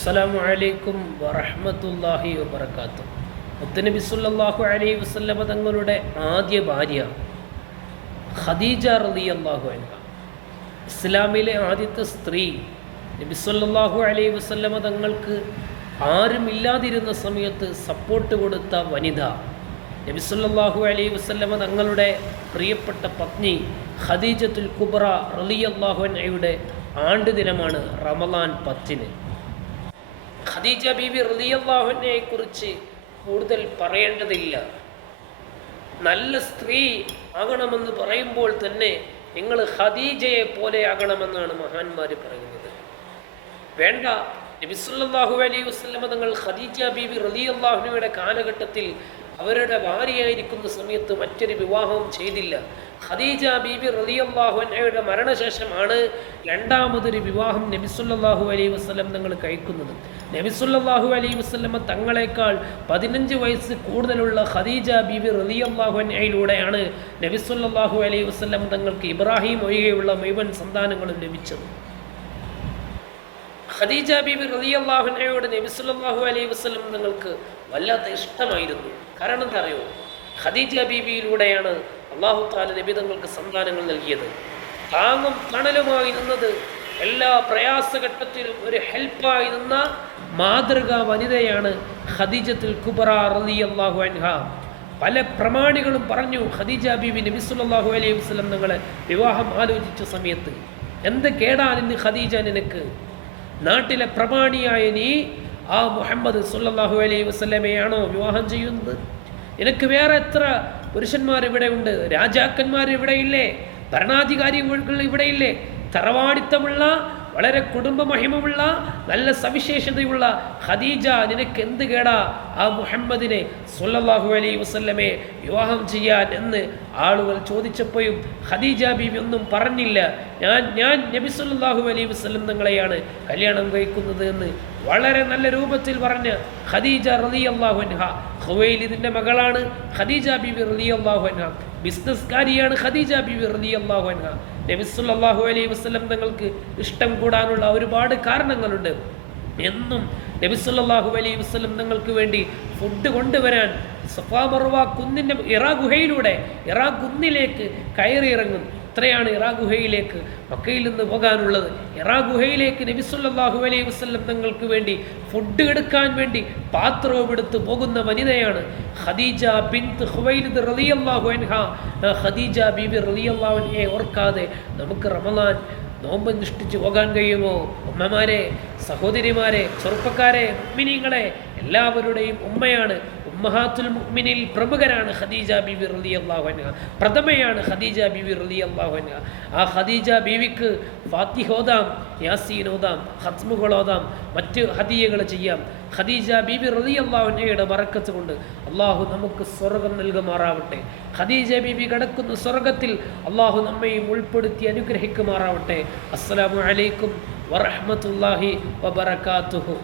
അസ്സലാമു അലൈക്കും വറഹ്മത്തുള്ളാഹി വബറകാതുഹു. മുത്തുനബി സല്ലല്ലാഹു അലൈഹി വസല്ലമ തങ്ങളുടെ ആദ്യ ഭാര്യ ഖദീജ റളിയല്ലാഹു അൻഹ, ഇസ്ലാമിലെ ആദ്യത്തെ സ്ത്രീ. നബി സല്ലല്ലാഹു അലൈഹി വസല്ലമ തങ്ങൾക്ക് ആരുമില്ലാതിരുന്ന സമയത്ത് സപ്പോർട്ട് കൊടുത്ത വനിത, നബി സല്ലല്ലാഹു അലൈഹി വസല്ലമ തങ്ങളുടെ പ്രിയപ്പെട്ട പത്നി ഖദീജത്തുൽ കുബ്ര റളിയല്ലാഹു അൻഹയുടെ ആണ്ട് ദിനമാണ് റമളാൻ 10. ഖദീജ ബീവി റളിയല്ലാഹു അൻഹയെ കുറിച്ച് കൂടുതൽ പറയേണ്ടതില്ല. നല്ല സ്ത്രീ ആകണമെന്ന് പറയുമ്പോൾ തന്നെ നിങ്ങൾ ഖദീജയെ പോലെ ആകണമെന്നാണ് മഹാന്മാർ പറയുന്നത്. വേണ്ട, നബി സല്ലല്ലാഹു അലൈഹി വസല്ലമ തങ്ങൾ ഖദീജ ബീവി റളിയല്ലാഹു അൻഹയുടെ കാലഘട്ടത്തിൽ അവരുടെ ഭാര്യയായിരിക്കുന്ന സമയത്ത് മറ്റൊരു വിവാഹവും ചെയ്തില്ല. ഖദീജ ബീബി റളിയല്ലാഹു അൻഹയുടെ മരണശേഷമാണ് രണ്ടാമതൊരു വിവാഹം നബി സല്ലല്ലാഹു അലൈഹി വസല്ലം തങ്ങൾ കഴിക്കുന്നത്. നബി സല്ലല്ലാഹു അലൈഹി വസല്ലം തങ്ങളെക്കാൾ 15 വയസ്സ് കൂടുതലുള്ള ഖദീജ ബീബി റളിയല്ലാഹു അൻഹയിലൂടെയാണ് നബി സല്ലല്ലാഹു അലൈഹി വസല്ലം തങ്ങൾക്ക് ഇബ്രാഹിം ഒഴികെയുള്ള മുഴുവൻ സന്താനങ്ങളും ലഭിച്ചത്. ഖദീജ ബീബി റളിയല്ലാഹു അൻഹയോട് നബി സല്ലല്ലാഹു അലൈഹി വസല്ലം തങ്ങൾക്ക് വല്ലാത്ത ഇഷ്ടമായിരുന്നു. കാരണം എന്താ അറിയോ? ഖദീജ ബീബിയിലൂടെയാണ് അല്ലാഹു തആല നബി തങ്ങൾക്ക് സന്താനങ്ങൾ നൽകിയത്. താങ്ങും തണലുമായി നിന്നത്, എല്ലാ പ്രയാസഘട്ടത്തിലും ഒരു ഹെൽപ്പായി നിന്ന മാതൃകാ വനിതയാണ് ഖദീജത്തുൽ കുബ്ര റളിയല്ലാഹു അൻഹ. പല പ്രമാണികളും പറഞ്ഞു, ഖദീജ ബീബി നബി സല്ലല്ലാഹു അലൈഹി വസല്ലം തങ്ങളെ വിവാഹം ആലോചിച്ച സമയത്ത്, എന്ത് കേടാനിന്ന് ഖദീജ നിനക്ക്? നാട്ടിലെ പ്രമാണിയായ നീ ആ മുഹമ്മദ് സല്ലല്ലാഹു അലൈഹി വസല്ലമയാണോ വിവാഹം ചെയ്യുന്നത്? നിനക്ക് വേറെ എത്ര പുരുഷന്മാർ ഇവിടെ ഉണ്ട്, രാജാക്കന്മാർ ഇവിടെ ഇല്ലേ, ഭരണാധികാരികൾ ഇവിടെ ഇല്ലേ? തറവാടിത്തമുള്ള, വളരെ കുടുംബ മഹിമമുള്ള, നല്ല സവിശേഷതയുള്ള ഖദീജ നിനക്ക് എന്ത് കേടാ ആ മുഹമ്മദിനെ സല്ലല്ലാഹു അലൈഹി വസല്ലമയെ വിവാഹം ചെയ്യാൻ എന്ന് ആളുകൾ ചോദിച്ചപ്പോഴും ഖദീജ ബീബി ഒന്നും പറഞ്ഞില്ല. ഞാൻ നബി സല്ലല്ലാഹു അലൈഹി വസല്ലം തങ്ങളെയാണ് കല്യാണം കഴിക്കുന്നത് എന്ന് വളരെ നല്ല രൂപത്തിൽ പറഞ്ഞ ഖദീജ റളിയല്ലാഹു അൻഹ, ഖുവൈലിദിന്റെ മകളാണ് ഖദീജ ബീബി റളിയല്ലാഹു അൻഹ. ബിസിനസ്കാരിയാണ് ഖദീജ ബീബി റളിയല്ലാഹു അൻഹ. നബി സല്ലല്ലാഹു അലൈഹി വസല്ലം തങ്ങൾക്ക് ഇഷ്ടം കൂടാനുള്ള ഒരുപാട് കാരണങ്ങളുണ്ട്. എന്നും നബി സല്ലല്ലാഹു അലൈഹി വസല്ലം തങ്ങൾക്ക് വേണ്ടി ഫുഡ് കൊണ്ടുവരാൻ സഫാ മർവ കുന്നിൻ്റെ ഇറാ ഗുഹയിലൂടെ ഇറാ കുന്നിലേക്ക് കയറിയിറങ്ങും. ഇത്രയാണ് ഇറാ ഗുഹയിലേക്ക് മക്കയിൽ നിന്ന് പോകാനുള്ളത്. ഇറാ ഗുഹയിലേക്ക് നബി സല്ലല്ലാഹു അലൈഹി വസല്ലം തങ്ങൾക്ക് വേണ്ടി ഫുഡ് എടുക്കാൻ വേണ്ടി പാത്രവും എടുത്ത് പോകുന്ന വനിതയാണ് ഖദീജ ബിൻത് ഖുവൈലിദ് റളിയല്ലാഹു അൻഹ. ഖദീജ ബീബി റളിയല്ലാഹു അൻഹയെ ഓർക്കാതെ നമുക്ക് റമളാൻ നോമ്പ് അനുഷ്ഠിച്ച് പോകാൻ കഴിയുമോ? ഉമ്മമാരെ, സഹോദരിമാരെ, ചെറുപ്പക്കാരെ, മുഅ്മിനീങ്ങളെ, എല്ലാവരുടെയും ഉമ്മയാണ്. ഉമ്മഹാത്തുൽ മുഅ്മിനീൽ പ്രമുഖരാണ് ഖദീജ ബീബി റളിയല്ലാഹു അൻഹ. പ്രഥമയാണ് ഖദീജ ബീബി റളിയല്ലാഹു അൻഹ. ആ ഖദീജ ബീവിക്ക് ഫാത്തിഹ ഓതാം, യാസീൻ ഓതാം, ഖത്മുകൾ ഓതാം, മറ്റ് ഹദിയകൾ ചെയ്യാം. ഖദീജ ബീബി റളിയല്ലാഹു അൻഹയുടെ ബറക്കത്ത് കൊണ്ട് അള്ളാഹു നമുക്ക് സ്വർഗം നൽകുമാറാവട്ടെ. ഖദീജ ബീബി കിടക്കുന്ന സ്വർഗത്തിൽ അള്ളാഹു നമ്മയും ഉൾപ്പെടുത്തി അനുഗ്രഹിക്കുമാറാവട്ടെ. അസ്സലാമു അലൈക്കും വറഹ്മത്തുള്ളാഹി വബറകാതുഹു.